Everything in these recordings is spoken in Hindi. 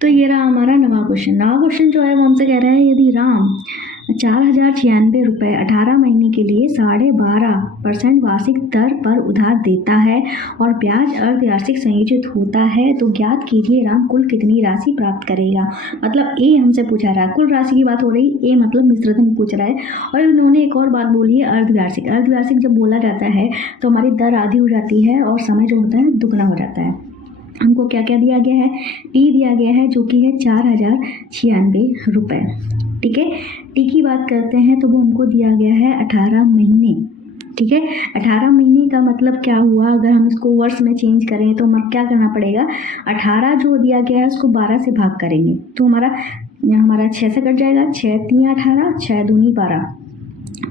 तो ये रहा हमारा नवा क्वेश्चन। नवा क्वेश्चन जो है वो हमसे कह रहा है, यदि राम 4096 रुपये 18 महीने के लिए 12.5% वार्षिक दर पर उधार देता है और ब्याज अर्धवार्षिक संयोजित होता है, तो ज्ञात कीजिए राम कुल कितनी राशि प्राप्त करेगा। मतलब ए हमसे पूछा रहा है, कुल राशि की बात हो रही, ए मतलब मिश्रधन पूछ रहा है। और इन्होंने एक और बात बोली है, अर्धवार्षिक। अर्धवार्षिक जब बोला जाता है तो हमारी दर आधी हो जाती है और समय जो होता है दुगना हो जाता है। हमको क्या क्या दिया गया है, टी दिया गया है जो कि है 4096 रुपये। ठीक है, टी की बात करते हैं तो वो हमको दिया गया है 18 महीने। ठीक है, 18 महीने का मतलब क्या हुआ, अगर हम इसको वर्ष में चेंज करें तो हमें क्या करना पड़ेगा, 18 जो दिया गया है उसको 12 से भाग करेंगे तो हमारा 6 से कट जाएगा, 6 3 18, 6 दूनी 12,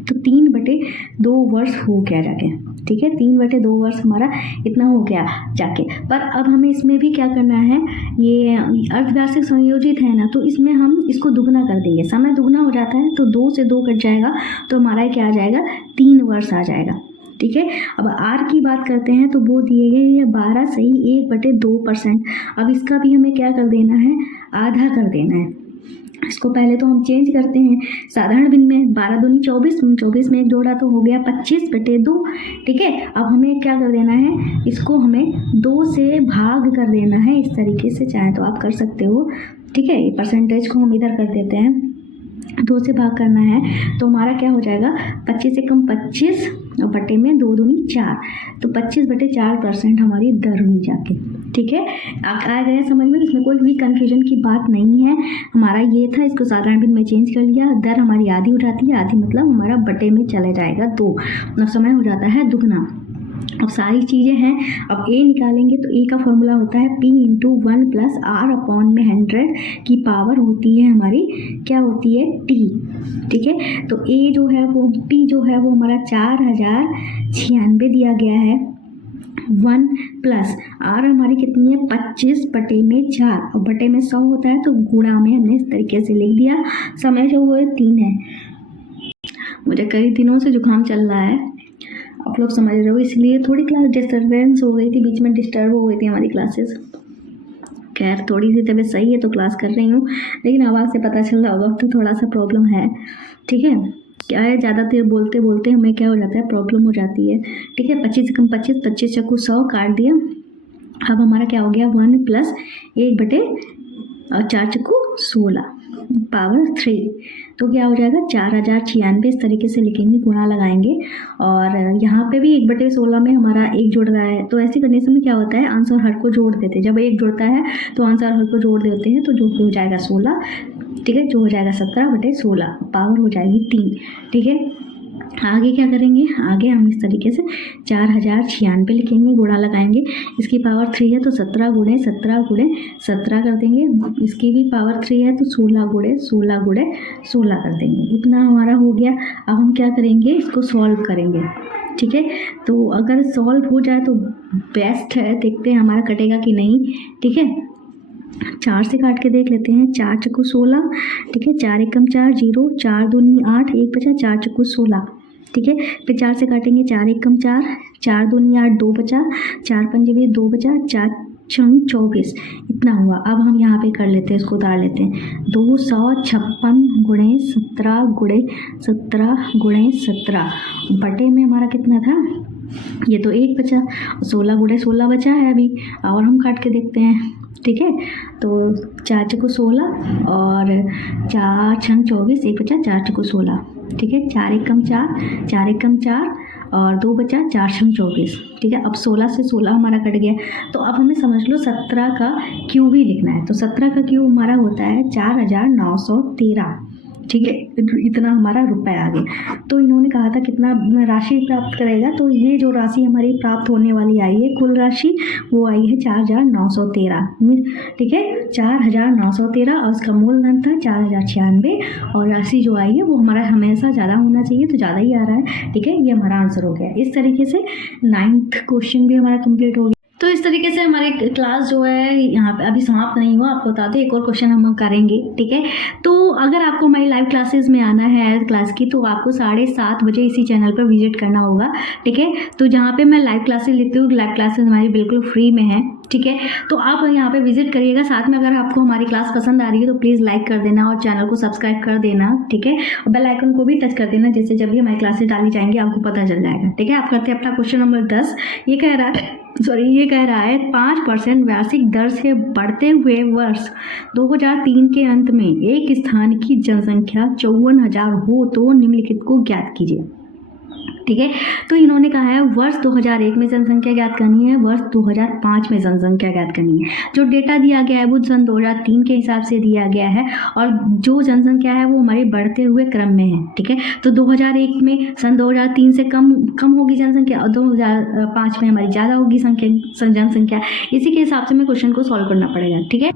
तो 3/2 वर्ष हो गया जाके। ठीक है, 3/2 वर्ष हमारा इतना हो गया जाके। पर अब हमें इसमें भी क्या करना है, ये अर्धवार्षिक संयोजित है ना, तो इसमें हम इसको दुगना कर देंगे। समय दुगना हो जाता है तो 2 से 2 कट जाएगा तो हमारा क्या आ जाएगा, 3 वर्ष आ जाएगा। ठीक है, अब आर की बात करते हैं तो वो दिए गए ये 12 सही 1/2%। अब इसका भी हमें क्या कर देना है, आधा कर देना है। इसको पहले तो हम चेंज करते हैं साधारण भिन्न में, 12 दूनी 24, 24 में एक जोड़ा तो हो गया 25/2। ठीक है, अब हमें क्या कर देना है, इसको हमें 2 से भाग कर देना है। इस तरीके से चाहे तो आप कर सकते हो। ठीक है, परसेंटेज को हम इधर कर देते हैं, 2 से भाग करना है तो हमारा क्या हो जाएगा, 25 से कम 25 और बटे में 2 दूनी 4, तो 25/4% हमारी दर हुई जाके। ठीक है, आ गया समझ में, इसमें कोई भी कंफ्यूजन की बात नहीं है। हमारा ये था, इसको साधारण भिन्न में चेंज कर लिया, दर हमारी आधी हो जाती है, आधी मतलब हमारा बटे में चले जाएगा 2, मतलब समय हो जाता है दुगना। अब सारी चीज़ें हैं, अब ए निकालेंगे तो ए का फॉर्मूला होता है P × 1 + R/100 की पावर होती है हमारी, क्या होती है, T। ठीक है, तो ए जो है वो P जो है वो हमारा 4096 दिया गया है, 1 + R हमारी कितनी है 25/4, और बटे में 100 होता है तो गुणा में हमने इस तरीके से लिख दिया। समय जो वो 3 है। मुझे कई दिनों से जुकाम चल रहा है, आप लोग समझ रहे हो, इसलिए थोड़ी क्लास डिस्टर्बेंस हो गई थी, बीच में डिस्टर्ब हो गई थी हमारी क्लासेस। खैर थोड़ी सी तबीयत सही है तो क्लास कर रही हूँ, लेकिन आवाज़ से पता चल रहा होगा तो थोड़ा सा प्रॉब्लम है। ठीक है, क्या है, ज़्यादा देर बोलते बोलते हमें क्या हो जाता है, प्रॉब्लम हो जाती है। ठीक है, 25 से कम 25, 25 चक्कू 100 काट दिया। अब हमारा क्या हो गया, 1 + 1/4 चक्कू 16 पावर 3, तो क्या हो जाएगा 4096। इस तरीके से लिखेंगे, गुणा लगाएंगे, और यहाँ पे भी 1/16 में हमारा 1 जुड़ रहा है, तो ऐसी कंडीशन में क्या होता है, आंसर हर को जोड़ देते हैं। जब 1 जुड़ता है तो आंसर हर को जोड़ देते हैं, तो जो हो जाएगा 16। ठीक है, जो हो जाएगा 17/16, पावर हो जाएगी 3। ठीक है, आगे क्या करेंगे, आगे हम इस तरीके से 4096 लिखेंगे, गुणा लगाएंगे, इसकी पावर 3 है तो 17 × 17 × 17 कर देंगे, इसकी भी पावर 3 है तो 16 × 16 × 16 कर देंगे। इतना हमारा हो गया। अब हम क्या करेंगे, इसको सॉल्व करेंगे। ठीक है, तो अगर सॉल्व हो जाए तो बेस्ट है, देखते हैं हमारा कटेगा कि नहीं। ठीक है, 4 से काट के देख लेते हैं, 4 चक्कू 16। ठीक है, 4 × 1 = 4, 0, 4 दूनी 8, 1 बचा, 4 चक्कू 16। ठीक है, फिर 4 से काटेंगे, 4 × 1 = 4, 4 दूनी 8, 2 बचा, 4 पंजे भी 2 बचा, 4 छंग 24, इतना हुआ। अब हम यहाँ पे कर लेते हैं, इसको उतार लेते हैं, 256 × 17 × 17 × 17 बटे में हमारा कितना था, ये तो 1 बचा, 16 × 16 बचा है अभी, और हम काट के देखते हैं। ठीक है, तो 4 चक्कू 16 और 4 छंग 24, 1 बचा, 4 चक्कू 16। ठीक है, 4 × 1 = 4, 4 × 1 = 4 और 2 बचा, 4 छंग 24। ठीक है, अब 16 से 16 हमारा कट गया, तो अब हमें समझ लो 17 का क्यू भी लिखना है, तो 17 का क्यू हमारा होता है 4913। ठीक है, इतना हमारा रुपए आ गया। तो इन्होंने कहा था कितना राशि प्राप्त करेगा, तो ये जो राशि हमारी प्राप्त होने वाली आई है, कुल राशि वो आई है 4913। ठीक है, 4913 और उसका मूलधन था 4096, और राशि जो आई है वो हमारा हमेशा ज़्यादा होना चाहिए, तो ज़्यादा ही आ रहा है। ठीक है, ये हमारा आंसर हो गया। इस तरीके से 9th क्वेश्चन भी हमारा कंप्लीट हो गया। तो इस तरीके से हमारी क्लास जो है यहाँ पे अभी समाप्त नहीं हुआ, आपको बता दें एक और क्वेश्चन हम करेंगे। ठीक है, तो अगर आपको हमारी लाइव क्लासेस में आना है क्लास की, तो आपको 7:30 बजे इसी चैनल पर विजिट करना होगा। ठीक है, तो जहाँ पे मैं लाइव क्लासेस लेती हूँ, लाइव क्लासेस हमारी बिल्कुल फ्री में है। ठीक है। तो आप यहाँ पे विजिट करिएगा। साथ में अगर आपको हमारी क्लास पसंद आ रही है तो प्लीज़ लाइक कर देना और चैनल को सब्सक्राइब कर देना, ठीक है। और बेल आइकन को भी टच कर देना, जिससे जब भी हमारी क्लासेस डाली जाएंगी आपको पता चल जाएगा, ठीक है। आप करते हैं अपना क्वेश्चन नंबर 10। ये कह रहा है 5% वार्षिक दर से बढ़ते हुए वर्ष 2003 के अंत में एक स्थान की जनसंख्या 54,000 हो तो निम्नलिखित को ज्ञात कीजिए, ठीक है। तो इन्होंने कहा है वर्ष 2001 में जनसंख्या ज्ञात करनी है, वर्ष 2005 में जनसंख्या ज्ञात करनी है। जो डेटा दिया गया है वो सन 2003 के हिसाब से दिया गया है और जो जनसंख्या है वो हमारे बढ़ते हुए क्रम में है, ठीक है। तो 2001 में सन 2003 से कम होगी जनसंख्या और 2005 में हमारी ज़्यादा होगी जनसंख्या। इसी के हिसाब से हमें क्वेश्चन को सॉल्व करना पड़ेगा, ठीक है।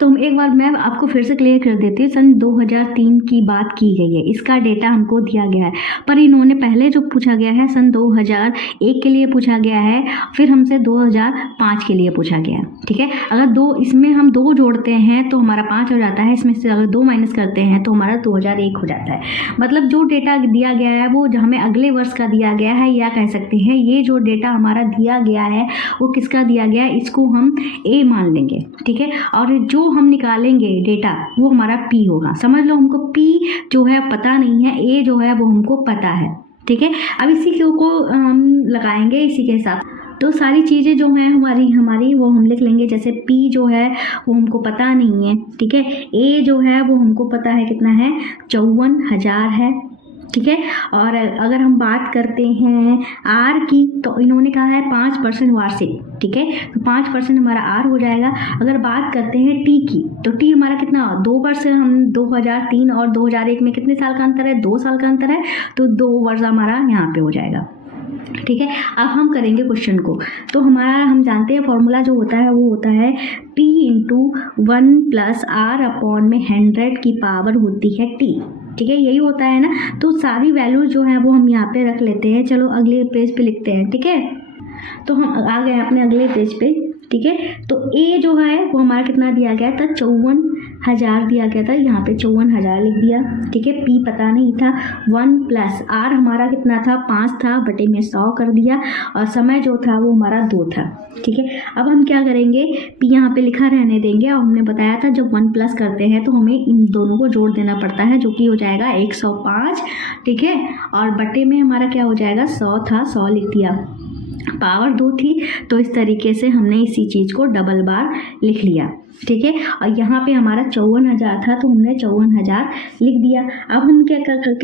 तो एक बार मैं आपको फिर से क्लियर कर देती हूँ। सन 2003 की बात की गई है, इसका डेटा हमको दिया गया है, पर इन्होंने पहले जो पूछा गया है सन 2001 के लिए पूछा गया है, फिर हमसे 2005 के लिए पूछा गया है, ठीक है। अगर इसमें हम 2 जोड़ते हैं तो हमारा 5 हो जाता है, इसमें से अगर 2 माइनस करते हैं तो हमारा 2001 हो जाता है। मतलब जो डेटा दिया गया है वो हमें अगले वर्ष का दिया गया है, या कह सकते हैं ये जो डेटा हमारा दिया गया है वो किसका दिया गया है, इसको हम ए मान लेंगे, ठीक है। और जो हम निकालेंगे डेटा वो हमारा पी होगा। समझ लो, हमको पी जो है पता नहीं है, ए जो है वो हमको पता है, ठीक है। अब इसी को हम लगाएंगे इसी के हिसाब। तो सारी चीज़ें जो हैं हमारी वो हम लिख लेंगे। जैसे पी जो है वो हमको पता नहीं है, ठीक है। ए जो है वो हमको पता है कितना है, 54,000 है, ठीक है। और अगर हम बात करते हैं आर की तो इन्होंने कहा है 5% वार्षिक, ठीक है। तो 5% हमारा आर हो जाएगा। अगर बात करते हैं टी की तो टी हमारा कितना, 2 वर्ष, हम 2003 और 2001 में कितने साल का अंतर है, 2 साल का अंतर है, तो 2 वर्ष हमारा यहाँ पे हो जाएगा, ठीक है। अब हम करेंगे क्वेश्चन को। तो हम जानते हैं फॉर्मूला जो होता है वो होता है T × 1 + R/100 की पावर होती है T, ठीक है। यही होता है ना। तो सारी वैल्यूज जो है वो हम यहाँ पे रख लेते हैं। चलो अगले पेज पे लिखते हैं, ठीक है। तो हम आ गए अपने अगले पेज पे, ठीक है। तो ए जो है वो हमारा कितना दिया गया था, 54,000 दिया गया था, यहाँ पे 54,000 लिख दिया, ठीक है। पी पता नहीं था। 1 + आर हमारा कितना था, 5 था, बटे में 100 कर दिया और समय जो था वो हमारा 2 था, ठीक है। अब हम क्या करेंगे, पी यहाँ पे लिखा रहने देंगे और हमने बताया था जब 1 + करते हैं तो हमें इन दोनों को जोड़ देना पड़ता है, जो कि हो जाएगा 105, ठीक है। और बटे में हमारा क्या हो जाएगा, 100 था, 100 लिख दिया, पावर 2 थी, तो इस तरीके से हमने इसी चीज़ को डबल बार लिख लिया, ठीक है। और यहाँ पे हमारा 54,000 था तो हमने 54,000 लिख दिया। अब हम क्या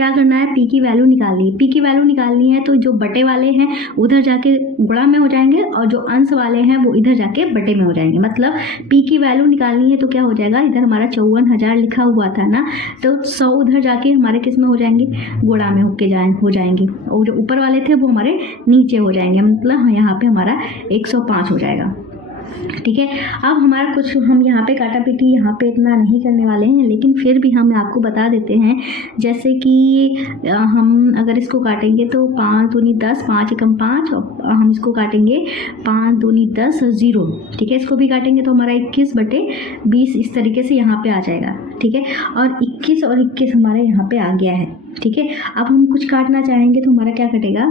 करना है, पी की वैल्यू निकालनी है। पी की वैल्यू निकालनी है तो जो बटे वाले हैं उधर जाके गुणा में हो जाएंगे और जो अंश वाले हैं वो इधर जाके बटे में हो जाएंगे। मतलब पी की वैल्यू निकालनी है तो क्या हो जाएगा, इधर हमारा 54,000 लिखा हुआ था ना, तो 100 उधर जाके हमारे किस में हो जाएंगे, गुणा में हो जाएंगे और जो ऊपर वाले थे वो हमारे नीचे हो जाएंगे। मतलब यहाँ पे हमारा 105 हो जाएगा, ठीक है। अब हमारा कुछ हम यहाँ पे काटा पीटी यहाँ पे इतना नहीं करने वाले हैं, लेकिन फिर भी हम आपको बता देते हैं। जैसे कि हम अगर इसको काटेंगे तो 5 दूनी 10, 5 एकम 5, और हम इसको काटेंगे 5 दूनी 10 और 0, ठीक है। इसको भी काटेंगे तो हमारा 21/20 इस तरीके से यहाँ पे आ जाएगा, ठीक है। और 21 और 21 हमारे यहाँ पे आ गया है, ठीक है। अब हम कुछ काटना चाहेंगे तो हमारा क्या कटेगा,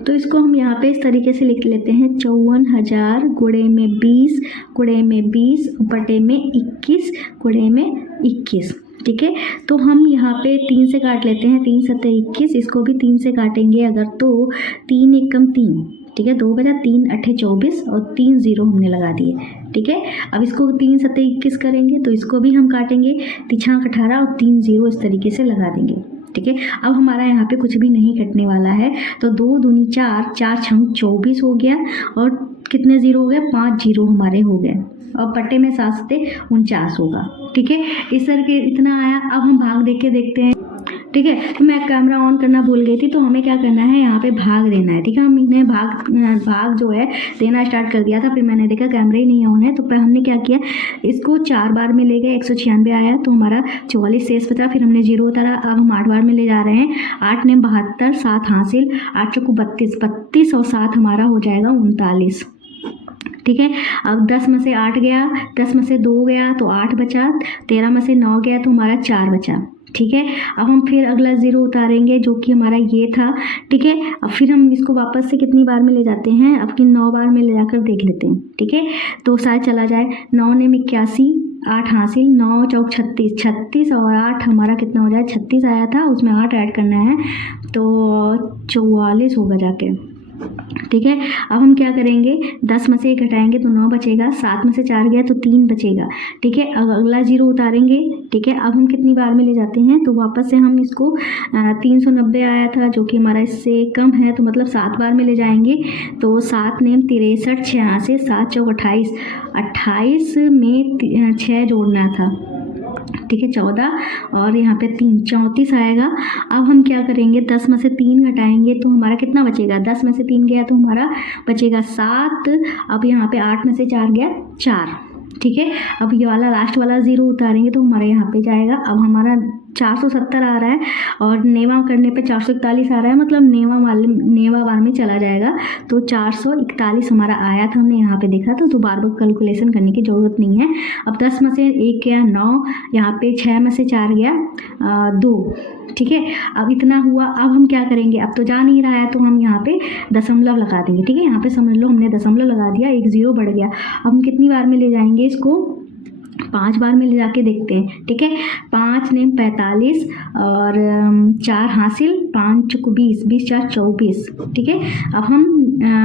तो इसको हम यहाँ पे इस तरीके से लिख लेते हैं, 54,000 गुणे में 20 गुणे में 20 बटे में 21 गुणे में 21, ठीक है। तो हम यहाँ पे 3 से काट लेते हैं, 3 × 7 = 21, इसको भी 3 से काटेंगे अगर तो 3 एकम 3, ठीक है। 2 बजा 3 × 8 = 24 और 3 0 हमने लगा दिए, ठीक है। अब इसको 3 × 7 = 21 करेंगे तो इसको भी हम काटेंगे, 3 × 18 और 3 0 इस तरीके से लगा देंगे, ठीक है। अब हमारा यहाँ पे कुछ भी नहीं कटने वाला है, तो 2 दूनी 4, 4 × 6 = 24 हो गया और कितने 0 हो गए, 5 0 हमारे हो गए और बटे में 7 × 7 = 49 होगा, ठीक है। इस तरह के इतना आया। अब हम भाग देख के देखते हैं, ठीक है। तो मैं कैमरा ऑन करना भूल गई थी, तो हमें क्या करना है, यहाँ पे भाग देना है, ठीक है। हम इन्हें भाग जो है देना स्टार्ट कर दिया था, फिर मैंने देखा कैमरा ही नहीं ऑन है, तो हमने क्या किया, इसको 4 बार में ले गए, 196 आया तो हमारा 44 शेष बचा, फिर हमने 0 उतारा। अब हम 8 बार में ले जा रहे हैं, 8 ने 72, 7 हासिल, 8 × 32 और 7 हमारा हो जाएगा 39, ठीक है। अब 10 में से 8 गया, 10 में से 2 गया तो 8 बचा, 13 में से 9 गया तो हमारा 4 बचा, ठीक है। अब हम फिर अगला ज़ीरो उतारेंगे जो कि हमारा ये था, ठीक है। अब फिर हम इसको वापस से कितनी बार में ले जाते हैं, अब कि 9 बार में ले जाकर देख लेते हैं, ठीक है। तो शायद चला जाए, 9 ने 81, 8 हासिल, 9 चौक 36, 36 और 8 हमारा कितना हो जाए, 36 आया था, उसमें 8 ऐड करना है तो 44 होगा जाके, ठीक है। अब हम क्या करेंगे, 10 में से 1 घटाएंगे तो 9 बचेगा, 7 में से 4 गया तो 3 बचेगा, ठीक है। अब अगला जीरो उतारेंगे, ठीक है। अब हम कितनी बार में ले जाते हैं, तो वापस से हम इसको 390 आया था जो कि हमारा इससे कम है, तो मतलब 7 बार में ले जाएंगे। तो 7 ने 63, 86, 7 चौक 28, 28 में 6 जोड़ना था, ठीक है, 14 और यहाँ पे 3, 34 आएगा। अब हम क्या करेंगे, 10 में से 3 घटाएंगे तो हमारा कितना बचेगा, 10 में से 3 गया तो हमारा बचेगा 7। अब यहाँ पे 8 में से 4 गया 4, ठीक है। अब ये वाला लास्ट वाला ज़ीरो उतारेंगे तो हमारे यहाँ पे जाएगा। अब हमारा 470 आ रहा है और नेवा करने पे 441 आ रहा है, मतलब नेवा बार में चला जाएगा, तो 441 हमारा आया था, हमने यहाँ पे देखा था, तो बार बार कैलकुलेशन करने की ज़रूरत नहीं है। अब 10 में से 1 गया 9, यहाँ पे 6 में से 4 गया 2, ठीक है। अब इतना हुआ, अब हम क्या करेंगे, अब तो जा नहीं रहा है तो हम यहाँ पे दशमलव लगा देंगे, ठीक है। यहाँ पे समझ लो हमने दशमलव लगा दिया, 1 ज़ीरो बढ़ गया। अब हम कितनी बार में ले जाएंगे इसको, 5 बार में ले जाके देखते हैं, ठीक है। 5 ने 45 और 4 हासिल, 5 चौक 20, 20 4 24, ठीक है। अब हम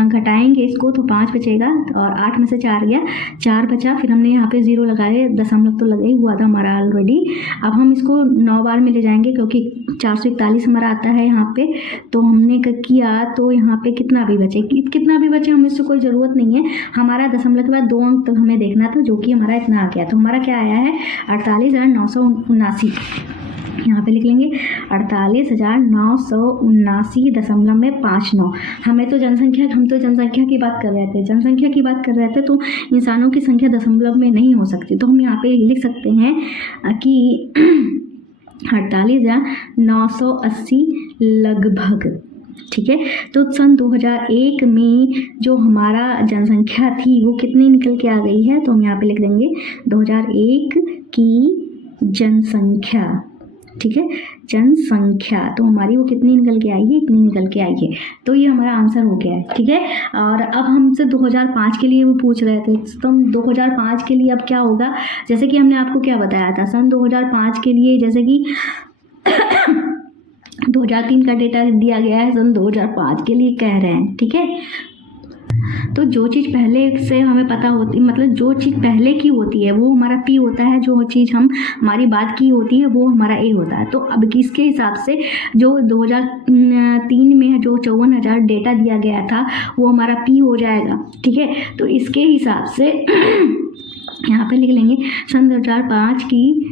घटाएंगे इसको तो 5 बचेगा और 8 में से 4 गया, 4 बचा, फिर हमने यहाँ पे ज़ीरो लगाए, दशमलव तो लगा ही हुआ था हमारा ऑलरेडी। अब हम इसको 9 बार में ले जाएंगे क्योंकि 441 हमारा आता है यहाँ पे, तो हमने किया तो यहाँ पे कितना भी बचे, कितना भी बचे हमें इससे कोई ज़रूरत नहीं है, हमारा दशमलव के बाद 2 अंक तक हमें देखना था जो कि हमारा इतना आ गया। तो हमारा क्या आया है, 48,979, यहाँ पे लिख लेंगे 48,979.59। हम तो जनसंख्या की बात कर रहे थे, तो इंसानों की संख्या दशमलव में नहीं हो सकती, तो हम यहाँ पे लिख सकते हैं कि 48,980 लगभग, ठीक है। तो सन 2001 में जो हमारा जनसंख्या थी वो कितनी निकल के आ गई है, तो हम यहाँ पे लिख देंगे 2001 की जनसंख्या, ठीक है, जनसंख्या, तो हमारी वो कितनी निकल के आई है, इतनी निकल के आई है, तो ये हमारा आंसर हो गया है, ठीक है। और अब हमसे 2005 के लिए वो पूछ रहे थे, तो हम 2005 के लिए अब क्या होगा, जैसे कि हमने आपको क्या बताया था, सन 2005 के लिए जैसे कि 2003 का डेटा दिया गया है, सन 2005 के लिए कह रहे हैं, ठीक है। तो जो चीज़ पहले से हमें पता होती, मतलब जो चीज़ पहले की होती है वो हमारा पी होता है, जो चीज़ हमारी बात की होती है वो हमारा ए होता है। तो अब इसके हिसाब से जो 2003 में जो 54,000 डेटा दिया गया था वो हमारा पी हो जाएगा, ठीक है। तो इसके हिसाब से यहाँ पे लिख लेंगे सन 2005 की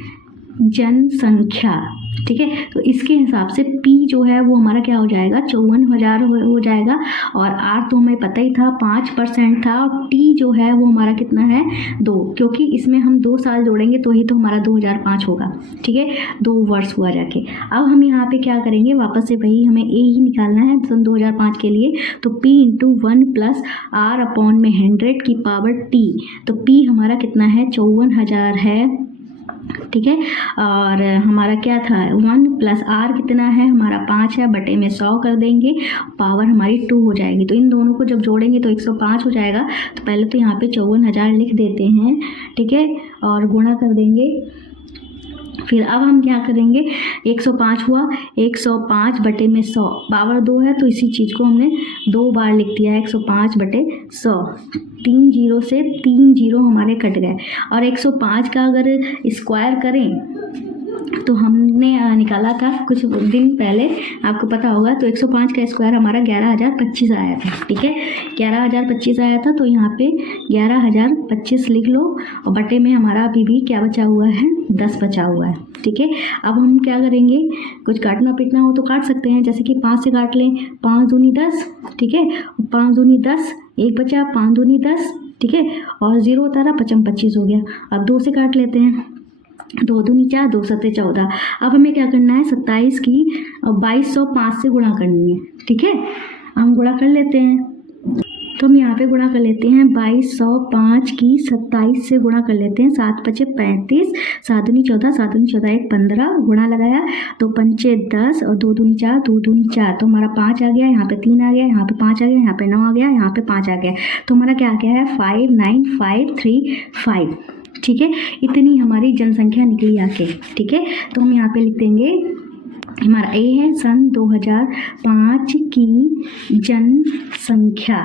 जनसंख्या, ठीक है। तो इसके हिसाब से पी जो है वो हमारा क्या हो जाएगा, 54,000 हो जाएगा, और आर तो हमें पता ही था 5% था, और टी जो है वो हमारा कितना है 2, क्योंकि इसमें हम 2 साल जोड़ेंगे तो ही तो हमारा 2005 होगा, ठीक है, 2 वर्ष हुआ जाके। अब हम यहाँ पे क्या करेंगे, वापस से वही हमें ए ही निकालना है सन 2005 के लिए, तो P × 1 + R/100 की पावर टी, तो P हमारा कितना है 54,000 है, ठीक है। और हमारा क्या था 1 + R कितना है हमारा 5 है, बटे में 100 कर देंगे, पावर हमारी 2 हो जाएगी। तो इन दोनों को जब जोड़ेंगे तो 105 हो जाएगा। तो पहले तो यहाँ पे 54,000 लिख देते हैं, ठीक है, और गुणा कर देंगे। फिर अब हम क्या करेंगे, 105 हुआ, 105 बटे में 100, पावर 2 है तो इसी चीज़ को हमने 2 बार लिख दिया, 105 बटे 100, 3 जीरो से 3 जीरो हमारे कट गए। और 105 का अगर स्क्वायर करें तो हमने निकाला था कुछ दिन पहले, आपको पता होगा, तो 105 का स्क्वायर हमारा 11,025 आया था, ठीक है, 11,025 आया था। तो यहाँ पे 11,025 लिख लो, और बटे में हमारा अभी भी क्या बचा हुआ है, 10 बचा हुआ है, ठीक है। अब हम क्या करेंगे, कुछ काटना पीटना हो तो काट सकते हैं, जैसे कि 5 से काट लें, 5 दूनी 10, ठीक है, 5 दूनी 10, 1 बचा, 5 दूनी 10, ठीक है, और 0 उतारा, 55 25 हो गया। अब 2 से काट लेते हैं, 2 दूनी 4, 2 सत्ते 14। अब हमें क्या करना है, 27 की 2205 से गुणा करनी है, ठीक है, हम गुणा कर लेते हैं। तो हम यहाँ पे गुणा कर लेते हैं 2205 की 27 से गुणा कर लेते हैं। 7 पचे 35, 7 दूनी 14, 7 दूनी 14 1 15 गुणा लगाया, 2 पंचे 10 और 2 दूनी 4, 2 दूनी 4, तो हमारा 5 आ गया, यहाँ पे 3 आ गया, यहाँ पे 5 आ गया, यहाँ पे 9 आ गया, यहाँ पे 5 आ गया, तो हमारा क्या आ गया है 59535। ठीक है, इतनी हमारी जनसंख्या निकली आके। ठीक है, तो हम यहाँ पे लिख देंगे, हमारा ए है सन 2005 की जनसंख्या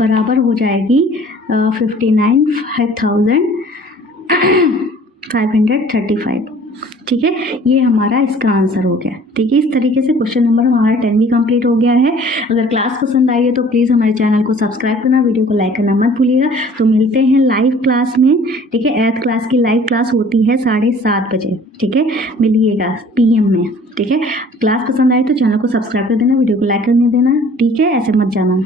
बराबर हो जाएगी 59,535। ठीक है, ये हमारा इसका आंसर हो गया। ठीक है, इस तरीके से क्वेश्चन नंबर हमारा 10 भी कंप्लीट हो गया है। अगर क्लास पसंद आई है तो प्लीज़ हमारे चैनल को सब्सक्राइब करना, वीडियो को लाइक करना मत भूलिएगा। तो मिलते हैं लाइव क्लास में। ठीक है, 8th क्लास की लाइव क्लास होती है 7:30 बजे। ठीक है, मिलिएगा PM में। ठीक है, क्लास पसंद आई तो चैनल को सब्सक्राइब कर देना, वीडियो को लाइक करने देना। ठीक है, ऐसे मत जाना।